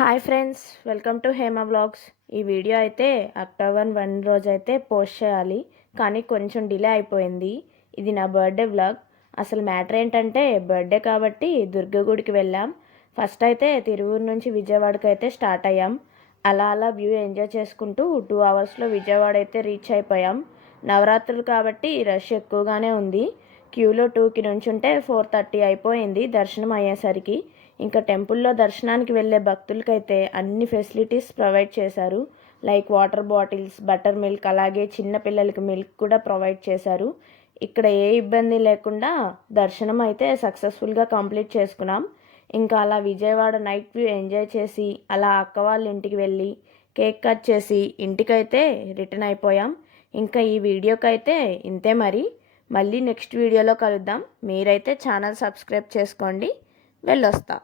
Hi friends, welcome to Hema vlogs. ఈ video అయితే October 1 రోజు అయితే పోస్ట్ చేయాలి, కానీ కొంచెం డిలే అయిపోయింది. ఇది నా బర్త్డే వ్లాగ్. అసలు మ్యాటర్ ఏంటంటే బర్త్డే కాబట్టి దుర్గ గుడికి వెళ్ళాం. ఫస్ట్ అయితే తిరువూరు నుంచి విజయవాడకి అయితే స్టార్ట్ అయ్యాం. అలా వ్యూ ఎంజాయ్ చేసుకుంటూ 2 అవర్స్లో విజయవాడ అయితే రీచ్ అయిపోయాం. నవరాత్రులు కాబట్టి రష్ ఎక్కువగానే ఉంది. క్యూలో 2కి నుంచుంటే 4:30 అయిపోయింది దర్శనం అయ్యేసరికి. ఇంకా టెంపుల్లో దర్శనానికి వెళ్ళే భక్తులకైతే అన్ని ఫెసిలిటీస్ ప్రొవైడ్ చేశారు. Like water bottles, butter milk, అలాగే చిన్న పిల్లలకి మిల్క్ కూడా ప్రొవైడ్ చేశారు. ఇక్కడ ఏ ఇబ్బంది లేకుండా దర్శనం అయితే సక్సెస్ఫుల్గా కంప్లీట్ చేసుకున్నాం. ఇంకా అలా విజయవాడ నైట్ వ్యూ ఎంజాయ్ చేసి అలా అక్క వాళ్ళ ఇంటికి వెళ్ళి కేక్ కట్ చేసి ఇంటికైతే రిటర్న్ అయిపోయాం. ఇంకా ఈ వీడియోకైతే ఇంతే. మళ్ళీ నెక్స్ట్ వీడియోలో కలుద్దాం. మీరైతే ఛానల్ సబ్స్క్రైబ్ చేసుకోండి. వెళ్ళొస్తా.